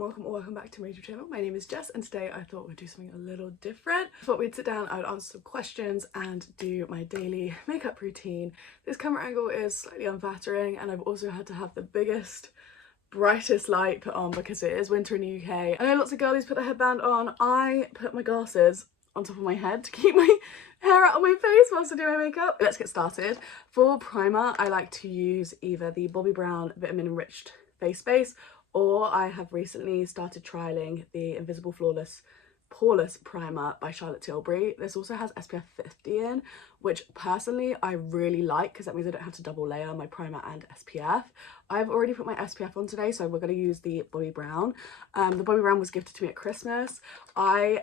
and welcome or welcome back to my YouTube channel. My name is Jess and today I thought we'd do something a little different. I thought we'd sit down, I would answer some questions and do my daily makeup routine. This camera angle is slightly unflattering and I've also had to have the biggest, brightest light put on because it is winter in the UK. I know lots of girlies put the headband on. I put my glasses on top of my head to keep my hair out of my face whilst I do my makeup. Let's get started. For primer, I like to use either the Bobbi Brown Vitamin Enriched Face Base, or I have recently started trialling the Invisible Flawless Poreless Primer by Charlotte Tilbury. This also has SPF 50 in, which personally I really like because that means I don't have to double layer my primer and SPF. I've already put my SPF on today, so we're going to use the Bobbi Brown. The Bobbi Brown was gifted to me at Christmas. I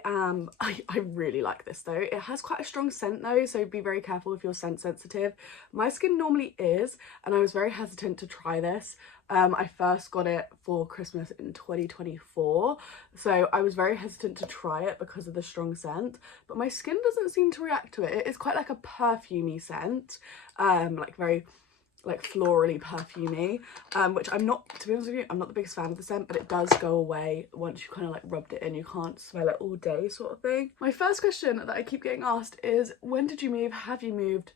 really like this though. It has quite a strong scent though, so be very careful if you're scent sensitive. My skin normally is, and I was very hesitant to try this. I first got it for Christmas in 2024, so I was very hesitant to try it because of the strong scent, but my skin doesn't seem to react to it. It is quite like a perfumey scent, like very like florally perfumey, which I'm not, to be honest with you, I'm not the biggest fan of the scent, but it does go away once you kind of like rubbed it in. You can't smell it all day sort of thing. My first question that I keep getting asked is, when did you move? Have you moved?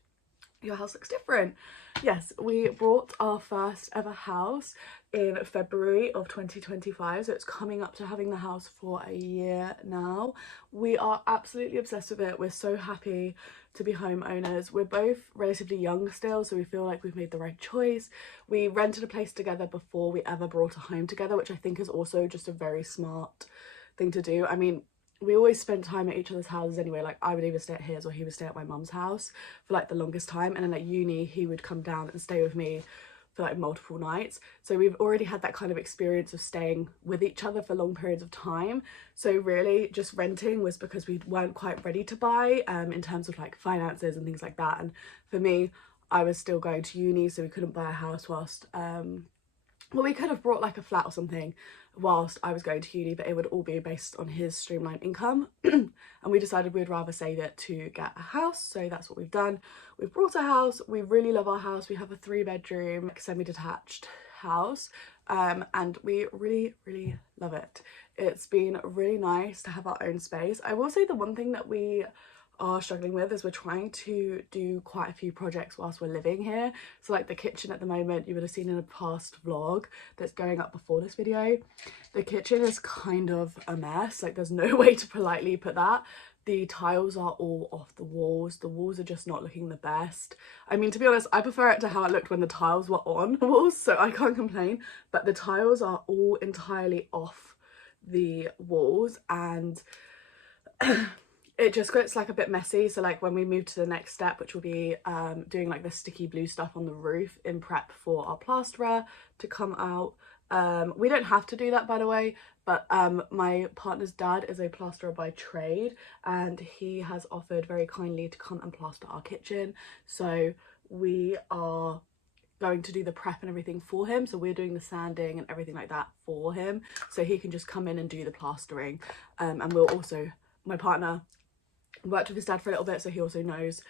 Your house looks different. Yes, we bought our first ever house in February of 2025, so it's coming up to having the house for a year now. We are absolutely obsessed with it. We're so happy to be homeowners. We're both relatively young still, so we feel like we've made the right choice. We rented a place together before we ever brought a home together, which I think is also just a very smart thing to do. I mean, we always spent time at each other's houses anyway. Like, I would either stay at his or he would stay at my mum's house for like the longest time, and then at uni he would come down and stay with me for like multiple nights. So we've already had that kind of experience of staying with each other for long periods of time. So really just renting was because we weren't quite ready to buy in terms of like finances and things like that. And for me, I was still going to uni, so we couldn't buy a house whilst well, we could have brought like a flat or something whilst I was going to uni, but it would all be based on his streamlined income. And we decided we'd rather save it to get a house, so that's what we've done. We've brought a house. We really love our house. We have a 3-bedroom semi-detached house, and we really love it. It's been really nice to have our own space. I will say the one thing that we are struggling with is we're trying to do quite a few projects whilst we're living here. So like the kitchen at the moment, you would have seen in a past vlog that's going up before this video, the kitchen is kind of a mess. Like, there's no way to politely put that. The tiles are all off the walls. The walls are just not looking the best. I mean, to be honest, I prefer it to how it looked when the tiles were on the walls, so I can't complain, but the tiles are all entirely off the walls, and it just gets like a bit messy. So like when we move to the next step, which will be doing like the sticky blue stuff on the roof in prep for our plasterer to come out. We don't have to do that, by the way, but my partner's dad is a plasterer by trade, and he has offered very kindly to come and plaster our kitchen. So we are going to do the prep and everything for him. So we're doing the sanding and everything like that for him, so he can just come in and do the plastering. And we'll also, my partner worked with his dad for a little bit, so he also knows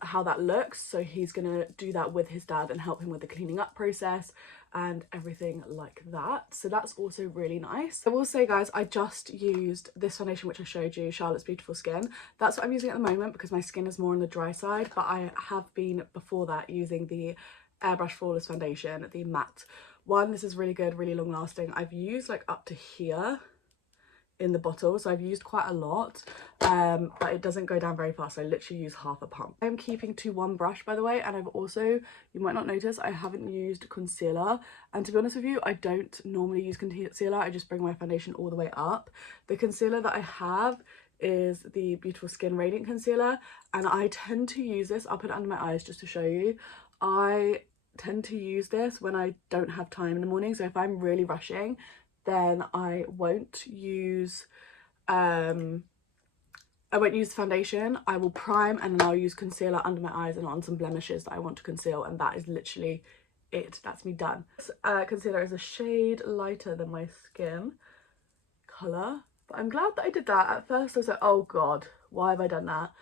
how that looks, so he's gonna do that with his dad and help him with the cleaning up process and everything like that. So that's also really nice. I will say, guys, I just used this foundation which I showed you, Charlotte's Beautiful Skin. That's what I'm using at the moment because my skin is more on the dry side, but I have been before that using the Airbrush Flawless foundation, the matte one. This is really good, really long lasting. I've used like up to here in the bottle, so I've used quite a lot, but it doesn't go down very fast. I literally use half a pump. I'm keeping to one brush, by the way, and I've also, you might not notice, I haven't used concealer, and to be honest with you, I don't normally use concealer. I just bring my foundation all the way up. The concealer that I have is the Beautiful Skin Radiant Concealer, and I tend to use this, I'll put it under my eyes just to show you. I tend to use this when I don't have time in the morning, so if I'm really rushing, then I won't use the foundation. I will prime, and then I'll use concealer under my eyes and on some blemishes that I want to conceal, and that is literally it. That's me done. This concealer is a shade lighter than my skin colour, but I'm glad that I did that. At first I was like, oh god, why have I done that?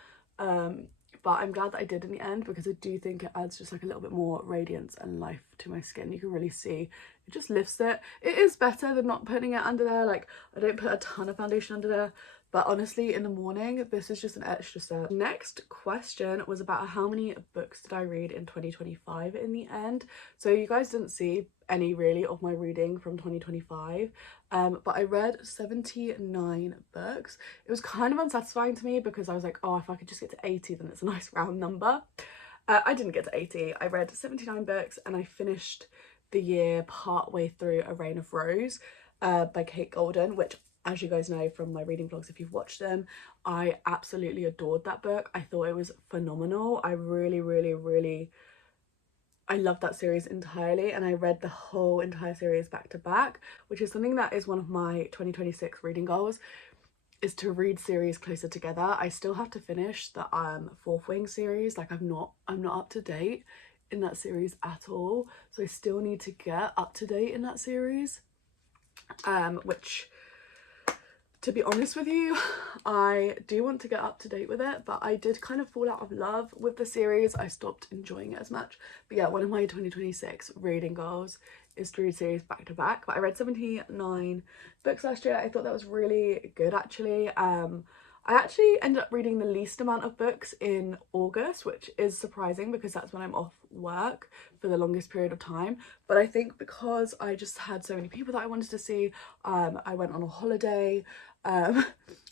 but I'm glad that I did in the end, because I do think it adds just like a little bit more radiance and life to my skin. You can really see it just lifts it. It is better than not putting it under there. Like, I don't put a ton of foundation under there, but honestly in the morning this is just an extra step. Next question was about how many books did I read in 2025 in the end. So you guys didn't see any really of my reading from 2025, but I read 79 books. It was kind of unsatisfying to me because I was like, oh, if I could just get to 80 then it's a nice round number. I didn't get to 80. I read 79 books and I finished the year part way through A Reign of Rose by Kate Golden, which, as you guys know from my reading vlogs if you've watched them, I absolutely adored that book. I thought it was phenomenal. I loved that series entirely, and I read the whole entire series back to back, which is something that is one of my 2026 reading goals, is to read series closer together. I still have to finish the Fourth Wing series. Like, I'm not up to date in that series at all, so I still need to get up to date in that series, which, to be honest with you, I do want to get up to date with it, but I did kind of fall out of love with the series. I stopped enjoying it as much. But yeah, one of my 2026 reading goals is to read series back to back. But I read 79 books last year. I thought that was really good, actually. I actually ended up reading the least amount of books in August, which is surprising because that's when I'm off work for the longest period of time. But I think because I just had so many people that I wanted to see, I went on a holiday. I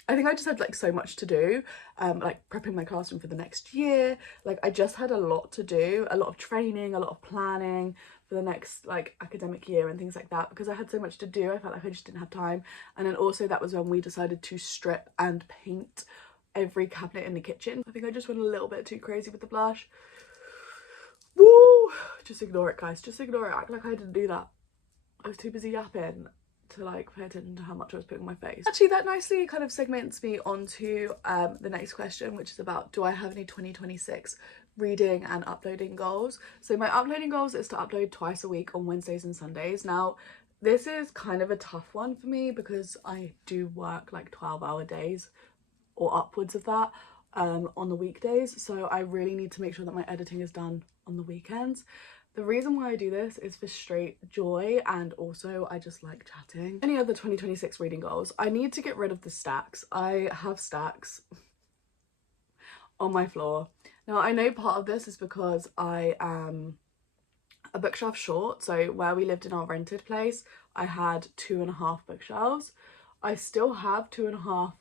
think I just had like so much to do, like prepping my classroom for the next year. Like, I just had a lot to do, a lot of training, a lot of planning for the next like academic year and things like that. Because I had so much to do, I felt like I just didn't have time. And then also that was when we decided to strip and paint every cabinet in the kitchen. I think I just went a little bit too crazy with the blush. Woo! Just ignore it, guys, just ignore it. Act like I didn't do that. I was too busy yapping to like pay attention to how much I was putting on my face. Actually, that nicely kind of segments me onto the next question, which is about, do I have any 2026 reading and uploading goals? So my uploading goals is to upload twice a week on Wednesdays and Sundays. Now, this is kind of a tough one for me because I do work like 12-hour days or upwards of that on the weekdays, so I really need to make sure that my editing is done on the weekends. The reason why I do this is for straight joy, and also I just like chatting. Any other 2026 reading goals? I need to get rid of the stacks. I have stacks on my floor. Now, I know part of this is because I am a bookshelf short. So where we lived in our rented place, I had 2.5 bookshelves. I still have 2.5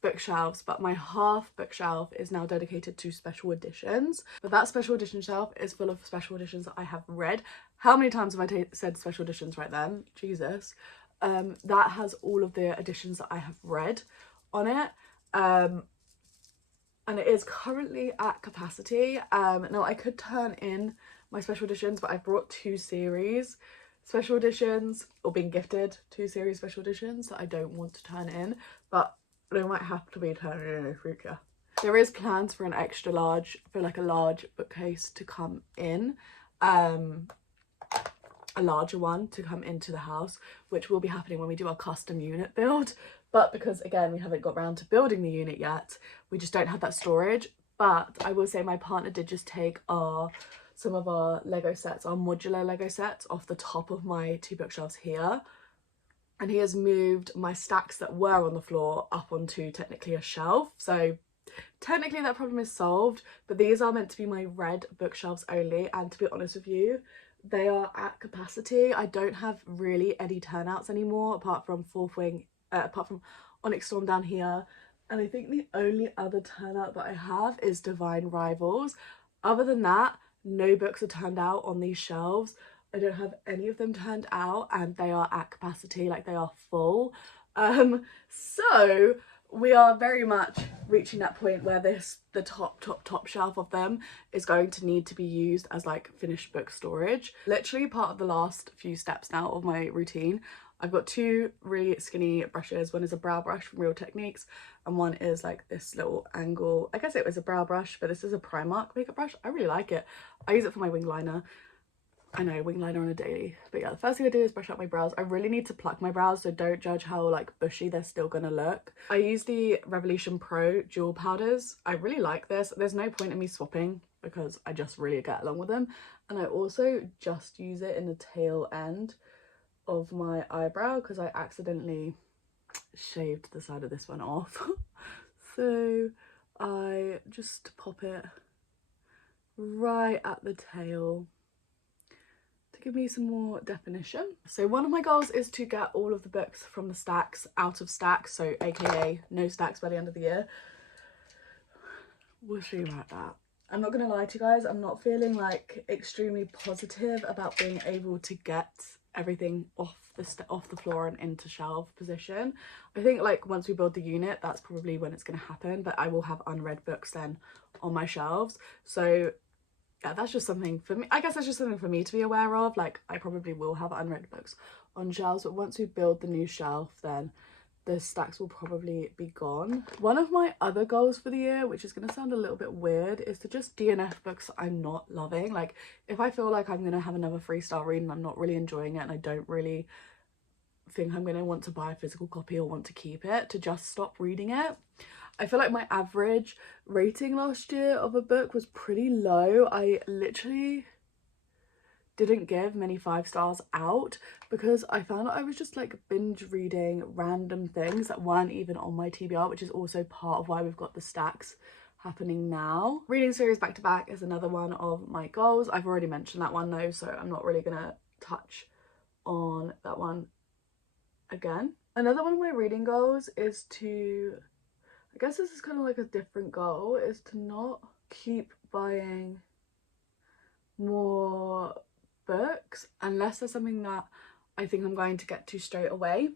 bookshelves, but my half bookshelf is now dedicated to special editions. But that special edition shelf is full of special editions that I have read. How many times have I said special editions right then? Jesus. That has all of the editions that I have read on it. And it is currently at capacity. Now, I could turn in my special editions, but I've brought 2 series special editions, or being gifted 2 series special editions that I don't want to turn in, but they might have to be turned in the future. There is plans for an extra large, for like a large bookcase to come in, a larger one to come into the house, which will be happening when we do our custom unit build. But because, again, we haven't got around to building the unit yet, we just don't have that storage. But I will say my partner did just take some of our Lego sets, our modular Lego sets, off the top of my 2 bookshelves here. And he has moved my stacks that were on the floor up onto technically a shelf. So technically that problem is solved, but these are meant to be my red bookshelves only. And to be honest with you, they are at capacity. I don't have really any turnouts anymore, apart from Fourth Wing, apart from Onyx Storm down here. And I think the only other turnout that I have is Divine Rivals. Other than that, no books are turned out on these shelves. I don't have any of them turned out, and they are at capacity, like they are full. So we are very much reaching that point where the top shelf of them is going to need to be used as like finished book storage. Literally part of the last few steps now of my routine. I've got 2 really skinny brushes. One is a brow brush from Real Techniques, and one is like this little angle. I guess it was a brow brush, but this is a Primark makeup brush. I really like it. I use it for my wing liner. I know, wing liner on a daily. But yeah, the first thing I do is brush out my brows. I really need to pluck my brows, so don't judge how like bushy they're still gonna look. I use the Revolution Pro Jewel Powders. I really like this. There's no point in me swapping because I just really get along with them. And I also just use it in the tail end of my eyebrow because I accidentally shaved the side of this one off. So I just pop it right at the tail to give me some more definition. So one of my goals is to get all of the books from the stacks out of stacks, so aka no stacks by the end of the year. We'll see about that. I'm not gonna lie to you guys, I'm not feeling like extremely positive about being able to get everything off the floor and into shelf position. I think like once we build the unit, that's probably when it's going to happen, but I will have unread books then on my shelves. So yeah, that's just something for me. I guess that's just something for me to be aware of. Like I probably will have unread books on shelves, but once we build the new shelf, then the stacks will probably be gone. One of my other goals for the year, which is going to sound a little bit weird, is to just DNF books I'm not loving. Like if I feel like I'm going to have another freestyle read and I'm not really enjoying it and I don't really think I'm going to want to buy a physical copy or want to keep it, to just stop reading it. I feel like my average rating last year of a book was pretty low. I literally didn't give many 5 stars out because I found that I was just like binge reading random things that weren't even on my TBR, which is also part of why we've got the stacks happening now. Reading series back to back is another one of my goals. I've already mentioned that one though, so I'm not really gonna touch on that one again. Another one of my reading goals is to, I guess this is kind of like a different goal, is to not keep buying more books unless there's something that I think I'm going to get to straight away.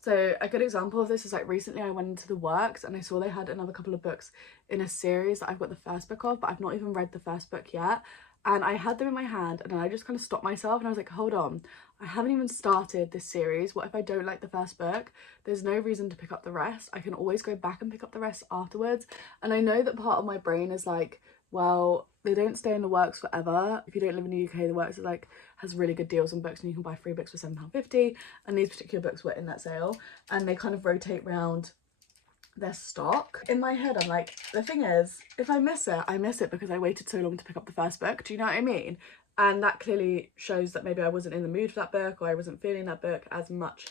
So a good example of this is like recently I went into the works and I saw they had another couple of books in a series that I've got the first book of, but I've not even read the first book yet. And I had them in my hand and then I just kind of stopped myself and I was like, hold on, I haven't even started this series. What if I don't like the first book? There's no reason to pick up the rest. I can always go back and pick up the rest afterwards. And I know that part of my brain is like, well, they don't stay in the works forever. If you don't live in the UK, the works is like has really good deals on books and you can buy 3 books for £7.50, and these particular books were in that sale and they kind of rotate round their stock. In my head I'm like, the thing is, if I miss it, I miss it because I waited so long to pick up the first book. Do you know what I mean? And that clearly shows that maybe I wasn't in the mood for that book, or I wasn't feeling that book as much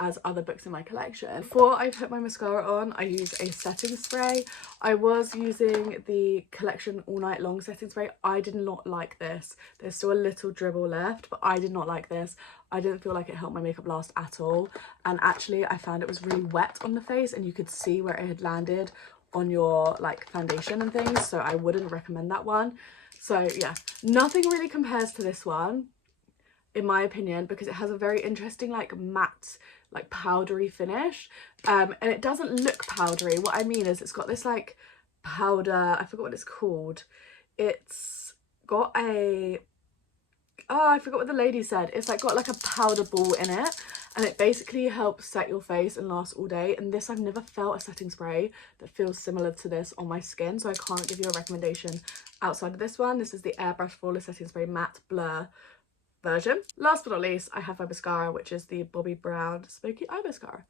as other books in my collection. Before I put my mascara on, I use a setting spray. I was using the Collection All Night Long setting spray. I did not like this. There's still a little dribble left, but I did not like this. I didn't feel like it helped my makeup last at all. And actually I found it was really wet on the face and you could see where it had landed on your like foundation and things. So I wouldn't recommend that one. So yeah, nothing really compares to this one in my opinion, because it has a very interesting like matte, like powdery finish, and it doesn't look powdery. What I mean is it's got this like powder, I forgot what it's called, it's got a, oh I forgot what the lady said, it's like got like a powder ball in it and it basically helps set your face and last all day. And this, I've never felt a setting spray that feels similar to this on my skin, so I can't give you a recommendation outside of this one. This is the Airbrush Flawless Setting Spray Matte Blur version. Last but not least, I have my mascara, which is the Bobbi Brown Smoky Eye Mascara.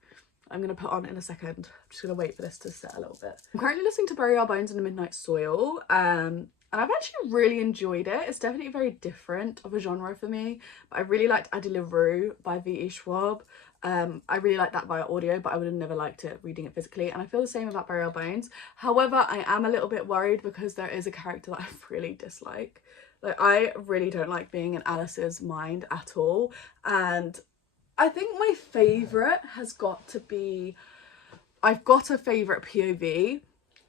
I'm going to put on in a second. I'm just going to wait for this to set a little bit. I'm currently listening to Bury Our Bones in the Midnight Soil, and I've actually really enjoyed it. It's definitely very different of a genre for me, but I really liked Addie LaRue by V.E. Schwab. I really like that via audio, but I would have never liked it reading it physically, and I feel the same about Bury Our Bones. However, I am a little bit worried because there is a character that I really dislike. Like, I really don't like being in Alice's mind at all, and I think my favourite has got to be, I've got a favourite POV,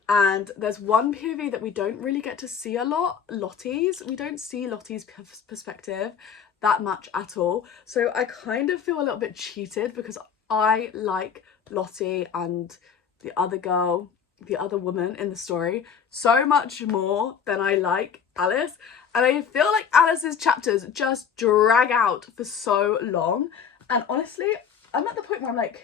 and there's one POV that we don't really get to see a lot, Lottie's. We don't see Lottie's perspective that much at all, so I kind of feel a little bit cheated because I like Lottie and the other girl, the other woman in the story, so much more than I like Alice. And I feel like Alice's chapters just drag out for so long. And honestly, I'm at the point where I'm like,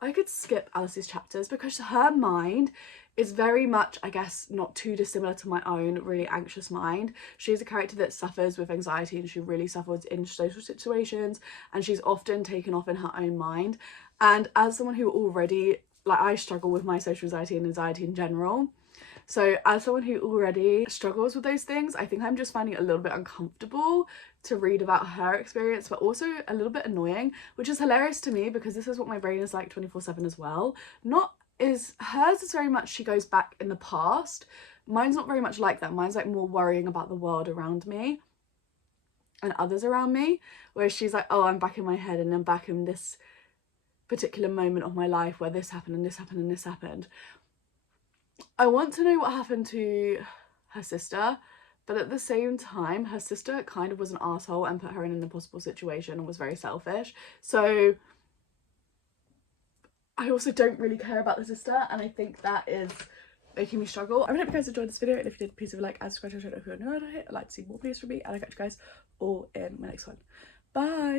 I could skip Alice's chapters because her mind is very much, I guess, not too dissimilar to my own really anxious mind. She's a character that suffers with anxiety and she really suffers in social situations, and she's often taken off in her own mind. And as someone who already, like, I struggle with my social anxiety and anxiety in general, so as someone who already struggles with those things, I think I'm just finding it a little bit uncomfortable to read about her experience, but also a little bit annoying, which is hilarious to me because this is what my brain is like 24/7 as well. Hers is very much she goes back in the past. Mine's not very much like that. Mine's like more worrying about the world around me and others around me, whereas she's like, oh, I'm back in my head and I'm back in this particular moment of my life where this happened and this happened and this happened. I want to know what happened to her sister, but at the same time, her sister kind of was an asshole and put her in an impossible situation and was very selfish. So I also don't really care about the sister, and I think that is making me struggle. I hope you guys enjoyed this video, and if you did, please leave a like and subscribe if you're new around here. I'd like to see more videos from me, and I'll catch you guys all in my next one. Bye!